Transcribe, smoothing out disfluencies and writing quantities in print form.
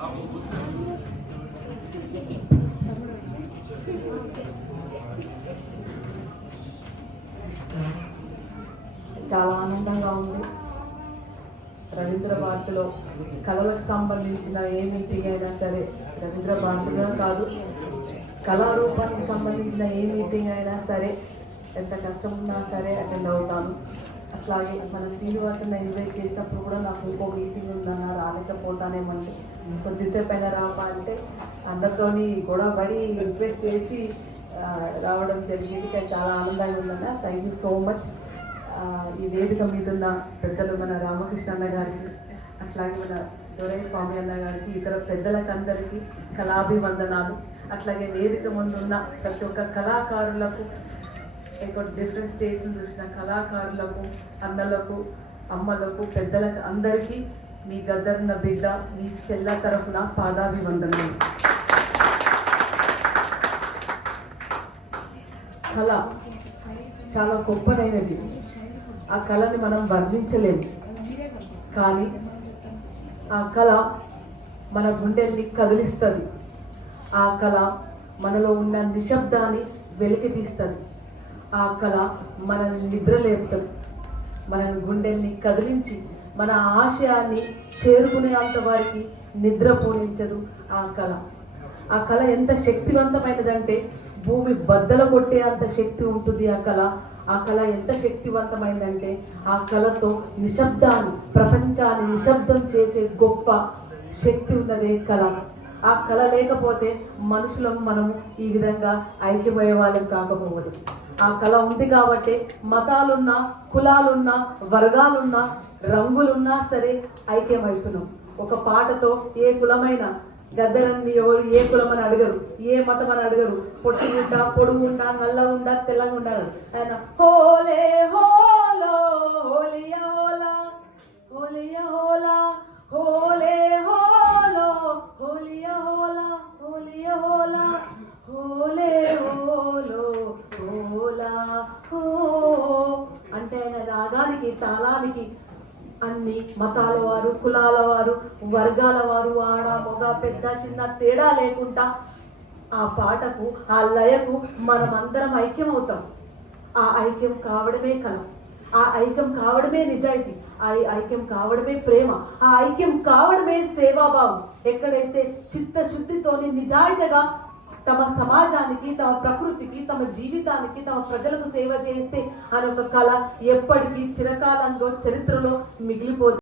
చాలా ఆనందంగా ఉంది. రవీంద్ర భారతిలో కళలకు సంబంధించిన ఏ మీటింగ్ అయినా సరే, రవీంద్ర భారతిగా కాదు, కళారూపానికి సంబంధించిన ఏ మీటింగ్ అయినా సరే, ఎంత కష్టం ఉన్నా సరే అటెండ్ అవుతాను. అట్లాగే మన శ్రీనివాసన్ ఇన్వైట్ చేసినప్పుడు కూడా నాకు ఇంకో మీటింగ్ ఉందన్న రాలేకపోతానేమంటే కొద్దిసేపు అయినా రాపా అంటే అందరితోని గొడవ పడి రిక్వెస్ట్ చేసి రావడం జరిగింది. కానీ చాలా ఆనందంగా ఉందన్న. Thank you so much. ఈ వేదిక మీద ఉన్న పెద్దలు మన రామకృష్ణ అన్న గారికి, అట్లాగే మన దొరై స్వామి అన్న గారికి, ఇతర పెద్దలకు అందరికీ కళాభివందనాలు. అట్లాగే వేదిక ముందున్న ప్రతి ఒక్క కళాకారులకు, ఇక్కడ డిఫరెంట్ స్టేషన్ చూసిన కళాకారులకు, అన్నలకు, అమ్మలకు, పెద్దలకు అందరికీ మీ గద్దరున్న బిడ్డ, మీ చెల్ల తరఫున పాదాభివందనాలు. కళ చాలా గొప్పదైనది. ఆ కళని మనం వర్ణించలేము. కానీ ఆ కళ మన గుండెల్ని కదిలిస్తుంది. ఆ కళ మనలో ఉన్న నిశ్శబ్దాన్ని వెలికి తీస్తుంది. ఆ కళ మనల్ని నిద్రలేపుతుంది. మన గుండెల్ని కదిలించి మన ఆశయాన్ని చేరుకునేంత వారికి నిద్రపోనించదు ఆ కళ. ఆ కళ ఎంత శక్తివంతమైనదంటే భూమి బద్దలు కొట్టే అంత శక్తి ఉంటుంది ఆ కళ. ఆ కళ ఎంత శక్తివంతమైందంటే ఆ కళతో నిశ్శబ్దాన్ని, ప్రపంచాన్ని నిశ్శబ్దం చేసే గొప్ప శక్తి ఉన్నదే కళ. ఆ కళ లేకపోతే మనుషులం మనం ఈ విధంగా ఐక్యమయ్యే వాళ్ళం కాకపోవదు. ఆ కళ ఉంది కాబట్టి మతాలున్నా, కులాలున్నా, వర్గాలున్నా, రంగులున్నా సరే ఐక్యమవుతున్నాం. ఒక పాటతో ఏ కులమైన గద్దరన్ని ఎవరు ఏ కులం అని అడగరు, ఏ మతం అని అడగరు. పొట్టి ఉండా, పొడుగు ఉండా, నల్ల ఉండా, తెల్లగా ఉండాలి. ఆయన హోలే హోలో హోలియా హోలా, హోలియా హోలా, హోలే హోలో హోలియా హోలా, హోలియా హోలా, హోలే హోలో హోలా హో అంటే ఆయన రాగానికి, తాళానికి అన్ని మతాల వారు, కులాల వారు, వర్గాల వారు, ఆడ మొగ, పెద్ద చిన్న తేడా లేకుండా ఆ పాటకు, ఆ లయకు మనమందరం ఐక్యం అవుతాం. ఆ ఐక్యం కావడమే కళ. ఆ ఐక్యం కావడమే నిజాయితీ. ఆ ఐక్యం కావడమే ప్రేమ. ఆ ఐక్యం కావడమే సేవాభావం. ఎక్కడైతే చిత్తశుద్ధితోని నిజాయితీగా తమ సమాజానికి, తమ ప్రకృతికి, తమ జీవితానికి, తమ ప్రజలకు సేవ చేస్తే అని ఒక కళ ఎప్పటికీ చిరకాలంలో చరిత్రలో మిగిలిపోతుంది.